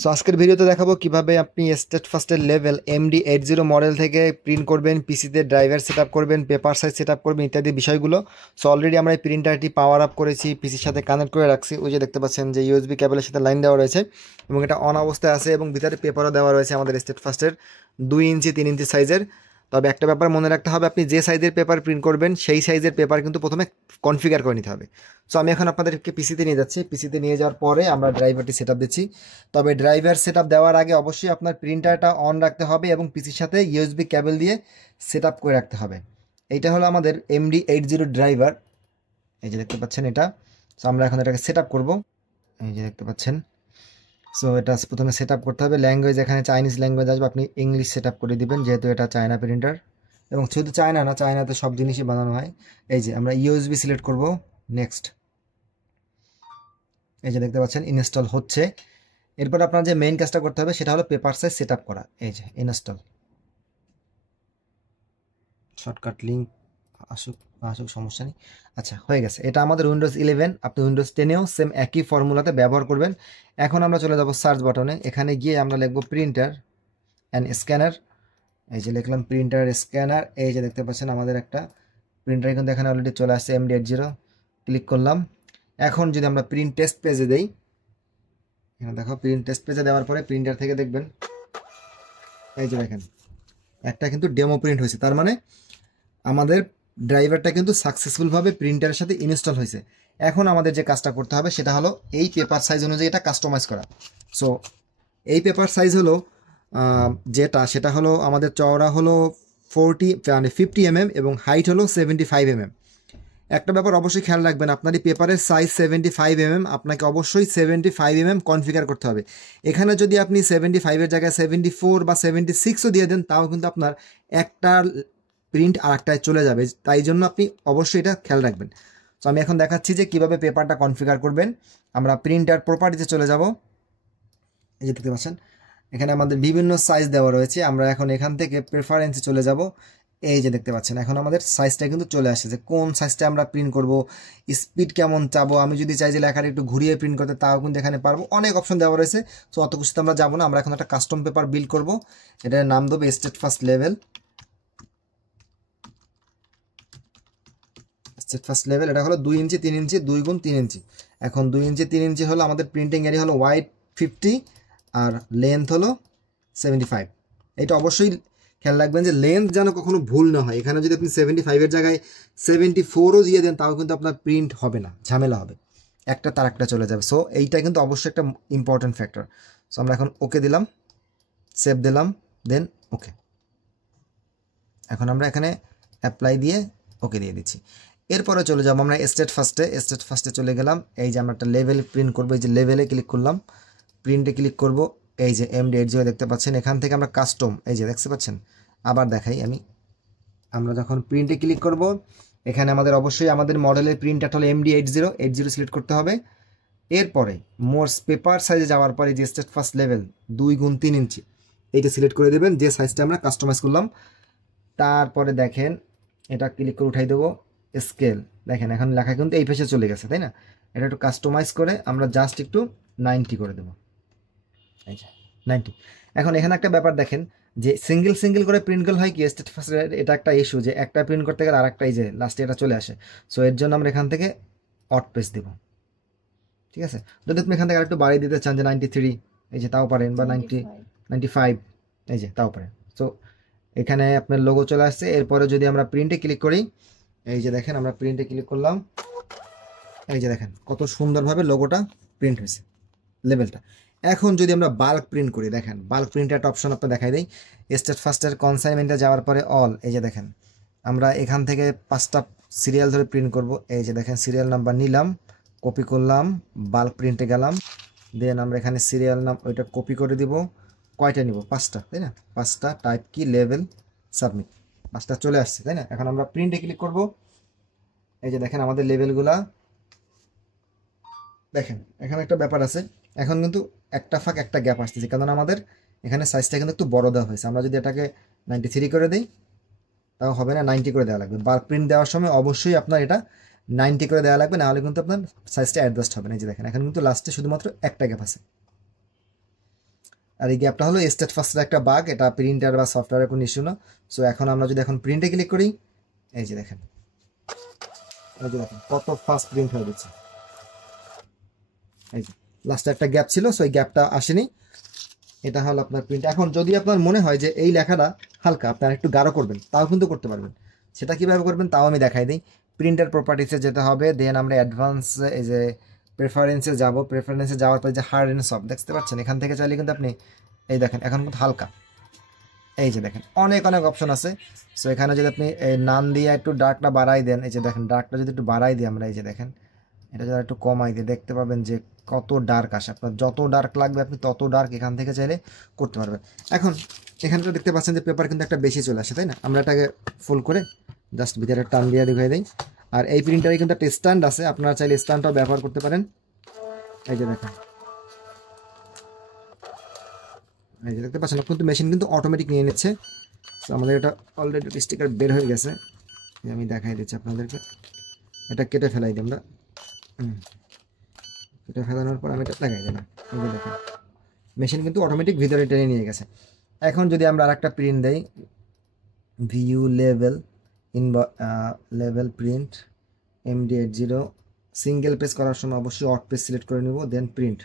So আজকের ভিডিওতে দেখাবো কিভাবে আপনি স্টেট ফার্স্টের লেভেল MD80 মডেল থেকে প্রিন্ট করবেন, পিসিতে ড্রাইভার সেট আপ করবেন, পেপার সাইজ সেট আপ করবেন ইত্যাদি বিষয়গুলো। সো অলরেডি আমরা এই প্রিন্টারটি পাওয়ার আপ করেছি, পিসির সাথে কানেক্ট করে রাখছি। ওই যে দেখতে পাচ্ছেন যে ইউএসবি কেবলের সাথে লাইন দেওয়া রয়েছে এবং এটা অন অবস্থায় আছে এবং ভিতরে পেপারও দেওয়া রয়েছে আমাদের স্টেট ফার্স্টের 2 ইঞ্চি 3 ইঞ্চি সাইজের। তবে একটা ব্যাপার মনে রাখতে হবে, আপনি যে সাইজের পেপার প্রিন্ট করবেন সেই সাইজের পেপার কিন্তু প্রথমে কনফিগার করে নিতে হবে। সো আমি এখন আপনাদেরকে পিসিতে নিয়ে যাচ্ছি। পিসিতে নিয়ে যাওয়ার পরে আমরা ড্রাইভারটি সেট আপ দিচ্ছি। তবে ড্রাইভার সেট আপ দেওয়ার আগে অবশ্যই আপনার প্রিন্টারটা অন রাখতে হবে এবং পিসির সাথে ইউএসবি কেবল দিয়ে সেট আপ করে রাখতে হবে। এইটা হলো আমাদের MD80 ড্রাইভার। এই যে দেখতে পাচ্ছেন এটা। সো আমরা এখন এটাকে সেট আপ করবো। এই যে দেখতে পাচ্ছেন। সো এটা প্রথমে সেট আপ করতে হবে। ল্যাঙ্গুয়েজ এখানে চাইনিজ ল্যাঙ্গুয়েজ আসবে, আপনি ইংলিশ সেট আপ করে দিবেন যেহেতু এটা চায়না প্রিন্টার। এবং শুধু চায়না না, চায়নাতে সব জিনিসই বানানো হয়। এই যে আমরা ইউএসবি সিলেক্ট করব। নেক্সট। এই যে দেখতে পাচ্ছেন ইনস্টল হচ্ছে। এরপর আপনার যে মেইন কাজটা করতে হবে সেটা হলো পেপার সাইজ সেট আপ করা। এই যে ইনস্টল, শর্টকাট লিঙ্ক আসুক আসুক সমস্যা নেই। আচ্ছা, হয়ে গেছে। এটা আমাদের উইন্ডোজ 11, আপনি উইন্ডোজ 10এও সেম একই ফর্মুলাতে ব্যবহার করবেন। এখন আমরা চলে যাব সার্চ বাটনে। এখানে গিয়ে আমরা লিখব প্রিন্টার অ্যান্ড স্ক্যানার। এই যে লিখলাম প্রিন্টার স্ক্যানার। এই যে দেখতে পাচ্ছেন আমাদের একটা প্রিন্টার কিন্তু এখানে অলরেডি চলে আসছে MD80। ক্লিক করলাম। এখন যদি আমরা প্রিন্ট টেস্ট পেজে দেই, এখানে দেখো প্রিন্ট টেস্ট পেজে দেওয়ার পরে প্রিন্টার থেকে দেখবেন এই যে দেখেন একটা কিন্তু ডেমো প্রিন্ট হয়েছে। তার মানে আমাদের ড্রাইভারটা কিন্তু সাকসেসফুলভাবে প্রিন্টারের সাথে ইনস্টল হয়েছে। এখন আমাদের যে কাজটা করতে হবে সেটা হলো এই পেপার সাইজ অনুযায়ী এটা কাস্টমাইজ করা। সো এই পেপার সাইজ হলো সেটা হলো আমাদের চওড়া হলো 50 mm এবং হাইট হলো 75 mm। একটা ব্যাপার অবশ্যই খেয়াল রাখবেন, আপনার এই পেপারের সাইজ 75 mm, আপনাকে অবশ্যই 75 mm কনফিগার করতে হবে। এখানে যদি আপনি 75-এর জায়গায় 74 বা 76ও দিয়ে দেন তাও কিন্তু আপনার একটা প্রিন্ট আর একটায় চলে যাবে। তাই জন্য আপনি অবশ্যই এটা খেয়াল রাখবেন। তো আমি এখন দেখাচ্ছি যে কিভাবে পেপারটা কনফিগার করবেন। আমরা প্রিন্টার প্রপার্টিতে চলে যাব। এই যে দেখতে পাচ্ছেন এখানে আমাদের বিভিন্ন সাইজ দেওয়া রয়েছে। আমরা এখন এখান থেকে প্রেফারেন্সে চলে যাব। এই যে দেখতে পাচ্ছেন এখন আমাদের সাইজটা কিন্তু চলে আসে যে কোন সাইজটা আমরা প্রিন্ট করব, স্পিড কেমন চাবো। আমি যদি চাই যে লেখাটা একটু ঘুরিয়ে প্রিন্ট করতে তাও কিন্তু এখানে পারবো। অনেক অপশন দেওয়া রয়েছে। সো অত কিছুতে আমরা যাবো না। আমরা এখন একটা কাস্টম পেপার বিল্ড করব। এটার নাম দেবো state first level. State first level এটা হলো 2 ইঞ্চি 3 ইঞ্চি 2 × 3 ইঞ্চি। এখন 2 ইঞ্চি 3 ইঞ্চি হলো আমাদের প্রিন্টিং এরিয়া হলো ওয়াইড 50 আর লেন্থ হলো 75। এটা অবশ্যই খেয়াল রাখবেন যে লেন্থ যেন কখনো ভুল না হয়। এখানে যদি আপনি 75-এর জায়গায় 74ও দিয়ে দেন তাও কিন্তু আপনার প্রিন্ট হবে না, ঝামেলা হবে, একটা তার একটা চলে যাবে। সো এইটা কিন্তু অবশ্যই একটা ইম্পর্টেন্ট ফ্যাক্টর। সো আমরা এখন ওকে দিলাম, সেভ দিলাম, দেন ওকে। এখন আমরা এখানে অ্যাপ্লাই দিয়ে ওকে দিয়ে দিচ্ছি। এরপরে চলে যাবো আমরা স্টেট ফার্স্টে চলে গেলাম। এই যে আমরা একটা লেভেল প্রিন্ট করবো। এই যে লেভেলে ক্লিক করলাম, প্রিন্টে ক্লিক করব। এই যে MD80 দেখতে পাচ্ছেন। এখান থেকে আমরা কাস্টম, এই যে দেখতে পাচ্ছেন, আবার দেখাই আমি। আমরা যখন প্রিন্টে ক্লিক করব এখানে আমাদের অবশ্যই আমাদের মডেলের প্রিন্টার হলো MD80 সিলেক্ট করতে হবে। এরপরে মোর্স পেপার সাইজে যাওয়ার পরে যে স্টেট ফার্স্ট লেভেল 2 × 3 ইঞ্চি এইটা সিলেক্ট করে দেবেন যে সাইজটা আমরা কাস্টমাইজ করলাম। তারপরে দেখেন এটা ক্লিক করে উঠাই দেবো স্কেল। দেখেন এখন লেখা কিন্তু এই পেজে চলে গেছে, তাই না? এটা একটু কাস্টমাইজ করে আমরা জাস্ট একটু 90 করে দেবো। এই যে 90। এখন এখানে একটা ব্যাপার দেখেন যে সিঙ্গেল সিঙ্গেল করে প্রিন্ট করলে হয় কি স্টেট ফার্স্ট, এটা একটা ইস্যু যে একটা প্রিন্ট করতে গেলে আর একটা এই যে লাস্টে এটা চলে আসে। সো এর জন্য আমরা এখান থেকে অট পেজ দেবো। ঠিক আছে, যদি আপনি এখান থেকে আরেকটু বাড়িয়ে দিতে চান যে 93, এই যে তাও পারেন, বা 95, এই যে তাও পারেন। সো এখানে আপনার লোগো চলে আসছে। এরপরে যদি আমরা প্রিন্টে ক্লিক করি, এই যে দেখেন আমরা প্রিন্টে ক্লিক করলাম, এই যে দেখেন কত সুন্দরভাবে লোগোটা প্রিন্ট হয়েছে, লেভেলটা। এখন যদি আমরা বাল্ক প্রিন্ট করি, দেখেন বাল্ক প্রিন্টের একটা অপশন আপনার দেখাই দেয়। স্টেট ফার্স্টের কনসাইনমেন্টে যাওয়ার পরে অল, এই যে দেখেন আমরা এখান থেকে 5টা সিরিয়াল ধরে প্রিন্ট করব। এই যে দেখেন সিরিয়াল নাম্বার নিলাম, কপি করলাম, বাল্ক প্রিন্টে গেলাম, দেন আমরা এখানে সিরিয়াল নাম ওইটা কপি করে দিব। কয়টা নিব? 5টা, তাই না? 5টা, টাইপ কি, লেভেল, সাবমিট। 5টা চলে আসছে, তাই না? এখন আমরা প্রিন্টে ক্লিক করব। এই যে দেখেন আমাদের লেভেলগুলা। দেখেন এখানে একটা ব্যাপার আছে, এখন কিন্তু একটা ফাঁক একটা গ্যাপ আসতেছে, কারণ আমাদের এখানে সাইজটা কিন্তু একটু বড় দেওয়া হয়েছে। আমরা যদি এটাকে 93 করে দিই তাও হবে না, 90 করে দেওয়া লাগবে। বাল্ক প্রিন্ট দেওয়ার সময় অবশ্যই আপনার এটা 90 করে দেওয়া লাগবে, নাহলে কিন্তু আপনার সাইজটা অ্যাডজাস্ট হবে না। এই যে দেখেন এখন কিন্তু লাস্টে শুধুমাত্র একটা গ্যাপ আছে। আর এই গ্যাপটা হলো স্টেট ফাস্টের একটা বাগ, এটা প্রিন্টার বা সফটওয়্যারের কোনো ইস্যু না। সো এখন আমরা যদি এখন প্রিন্টে ক্লিক করি, এই যে দেখেন কত ফাস্ট প্রিন্ট হয়ে গেছে। এই যে লাস্টে একটা গ্যাপ ছিল, সো এই গ্যাপটা আসেনি। এটা হলো আপনার প্রিন্ট। এখন যদি আপনার মনে হয় যে এই লেখাটা হালকা, আপনার একটু গাঢ় করবেন, তাও কিন্তু করতে পারবেন। সেটা কিভাবে করবেন তাও আমি দেখাই দিই। প্রিন্টার প্রপার্টিসে যেতে হবে, দেন আমরা অ্যাডভান্স এই যে প্রেফারেন্সে যাব। প্রেফারেন্সে যাওয়ার পরে যে হার্ড অ্যান্ড সফট দেখতে পাচ্ছেন, এখান থেকে চাইলে কিন্তু আপনি এই দেখেন এখন কিন্তু হালকা, এই যে দেখেন অনেক অনেক অপশন আছে। সো এখানে যদি আপনি এই নাম দিয়ে একটু ডার্কটা বাড়াই দেন, এই যে দেখেন ডার্কটা যদি একটু বাড়াই দিই আমরা, এই যে দেখেন এটা যদি একটু কমাই দিই, দেখতে পাবেন যে কত ডার্ক আসে। আপনার যত ডার্ক লাগবে আপনি তত ডার্ক এখান থেকে চাইলে করতে পারবেন। এখন এখানে তো দেখতে পাচ্ছেন যে পেপার কিন্তু একটা বেশি চলে আসে, তাই না? আমরা এটাকে ফুল করে জাস্ট ভিতরে টান দিয়ে দেখাই দিই। আর এই প্রিন্টারে কিন্তু একটা স্ট্যান্ড আছে, আপনারা চাইলে স্ট্যান্ডটাও ব্যবহার করতে পারেন। এই যে দেখেন, এই যে দেখতে পাচ্ছেন কিন্তু মেশিন কিন্তু অটোমেটিক নিয়ে নিচ্ছে। তো আমাদের এটা অলরেডি স্টিকার বের হয়ে গেছে, আমি দেখাই দিচ্ছি আপনাদেরকে। এটা কেটে ফেলাই দিই আমরা, এটা ফেলানোর পর আমি এটা লাগাই দিলাম। এই যে দেখেন মেশিন কিন্তু অটোমেটিক ভিতরে টেনে নিয়ে গেছে। এখন যদি আমরা আরেকটা প্রিন্ট দেই, view level level print MD80, single page করার সময় অবশ্যই অট পেজ সিলেক্ট করে নেব, দেন প্রিন্ট।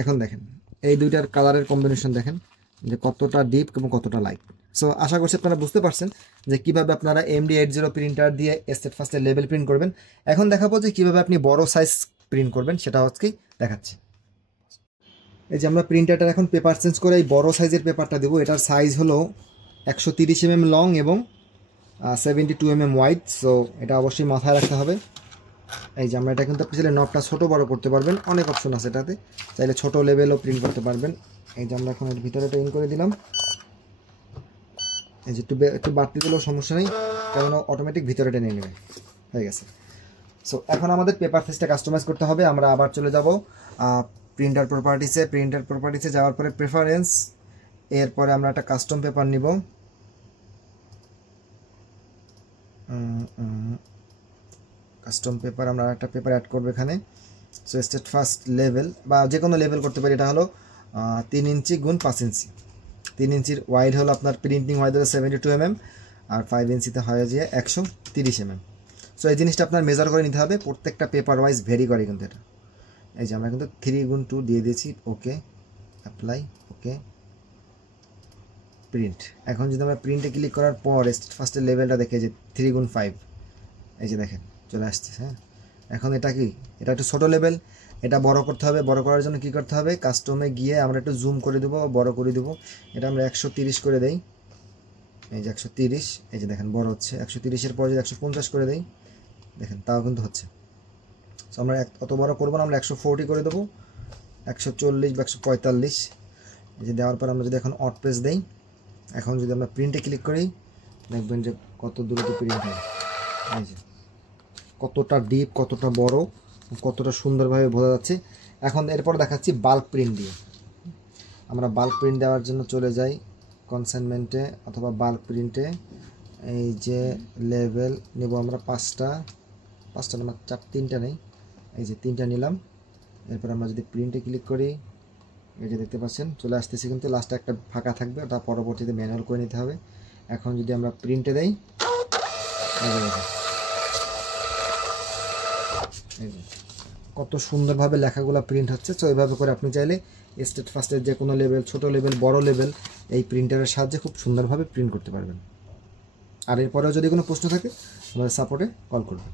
এখন দেখেন এই দুইটার কালারের কম্বিনেশন দেখেন যে কতটা ডিপ এবং কতটা লাইট। সো আশা করছি আপনারা বুঝতে পারছেন যে কীভাবে আপনারা MD80 প্রিন্টার দিয়ে স্টেট ফার্স্টের লেভেল প্রিন্ট করবেন। এখন দেখাবো যে কীভাবে আপনি বড় সাইজ প্রিন্ট করবেন, সেটা আজকেই দেখাচ্ছি। এই যে আমরা প্রিন্টারটার এখন পেপার চেঞ্জ করে এই বড় সাইজের পেপারটা দেবো। এটার সাইজ হলো 130 mm লং এবং 72 mm ওয়াইড। সো এটা অবশ্যই মাথায় রাখতে হবে। এই যে আমরা এটা কিন্তু আপনি চাইলে নবটা ছোটো বড় করতে পারবেন, অনেক অপশন আছে এটাতে, চাইলে ছোটো লেভেলও প্রিন্ট করতে পারবেন। এই যে আমরা এখন এর ভিতরে এটা ইন করে দিলাম। এই যে একটু বাড়তি দিলেও সমস্যা নেই, কারণ অটোমেটিক ভিতরে টেনে নেবে, হয়ে গেছে। সো এখন আমাদের পেপার সাইজটা কাস্টমাইজ করতে হবে। আমরা আবার চলে যাব প্রিন্টার প্রপার্টিসে। প্রিন্টার প্রপার্টিসে যাওয়ার পরে প্রেফারেন্স, এরপরে আমরা একটা কাস্টম পেপার নিব। কাস্টম পেপার আমরা একটা পেপার অ্যাড করবো এখানে। সো স্টেট ফার্স্ট লেভেল বা যে কোনো লেভেল করতে পারি। এটা হলো 3 ইঞ্চি গুণ 5 ইঞ্চি। 3 ইঞ্চির ওয়াইড হলো আপনার প্রিন্টিং ওয়াইড হলো 72 mm, আর 5 ইঞ্চিতে হয়ে যায় 130 mm। সো এই জিনিসটা আপনার মেজার করে নিতে হবে, প্রত্যেকটা পেপার ওয়াইজ ভেরি করে কিন্তু এটা। এই যে আমরা কিন্তু 3x2 দিয়ে দিয়েছি, ওকে অ্যাপ্লাই, ওকে প্রিন্ট। এখন যদি আমরা প্রিন্টে ক্লিক করার পর ফার্স্টের লেভেলটা দেখে যে 3x5, এই যে দেখেন চলে আসছে। হ্যাঁ, এখন এটা কি, এটা একটু ছোটো লেভেল, এটা বড় করতে হবে। বড় করার জন্য কি করতে হবে, কাস্টমে গিয়ে আমরা একটু জুম করে দেবো, বড় করে দেবো। এটা আমরা 130 করে দেই, এই যে 130, এই যে দেখেন বড় হচ্ছে। 130-এর পর যদি 150 করে দেই, দেখেন তাও কিন্তু হচ্ছে। সো আমরা অত বড় করবো না, আমরা 140 করে দেবো, 140 বা 145। এই যে দেওয়ার পর আমরা যদি এখন অট পেজ দেই, এখন যদি আমরা প্রিন্টে ক্লিক করি, দেখবেন যে কত দ্রুত প্রিন্ট হয়। এই যে কতটা ডিপ, কতটা বড়, কতটা সুন্দরভাবে বোঝা যাচ্ছে। এখন এরপর দেখাচ্ছি বাল্ক প্রিন্ট দিয়ে। আমরা বাল্ক প্রিন্ট দেওয়ার জন্য চলে যাই কনসাইনমেন্টে অথবা বাল্ক প্রিন্টে। এই যে লেভেল নেব আমরা 5টা না, 3টা নেই, এই যে 3টা নিলাম। এরপর আমরা যদি প্রিন্টে ক্লিক করি, এই যে দেখতে পাচ্ছেন চলে আসতেছে, কিন্তু লাস্টে একটা ফাঁকা থাকবে, ওটা পরবর্তীতে ম্যানুয়াল করে নিতে হবে। এখন যদি আমরা প্রিন্টে দেই, কত সুন্দরভাবে লেখাগুলো প্রিন্ট হচ্ছে। তো এইভাবে করে আপনি চাইলে স্টেট ফার্স্টের যে কোনো লেভেল, ছোটো লেভেল, বড় লেভেল, এই প্রিন্টারের সাহায্যে খুব সুন্দরভাবে প্রিন্ট করতে পারবেন। আর এরপরেও যদি কোনো প্রশ্ন থাকে আমাদের সাপোর্টে কল করবেন।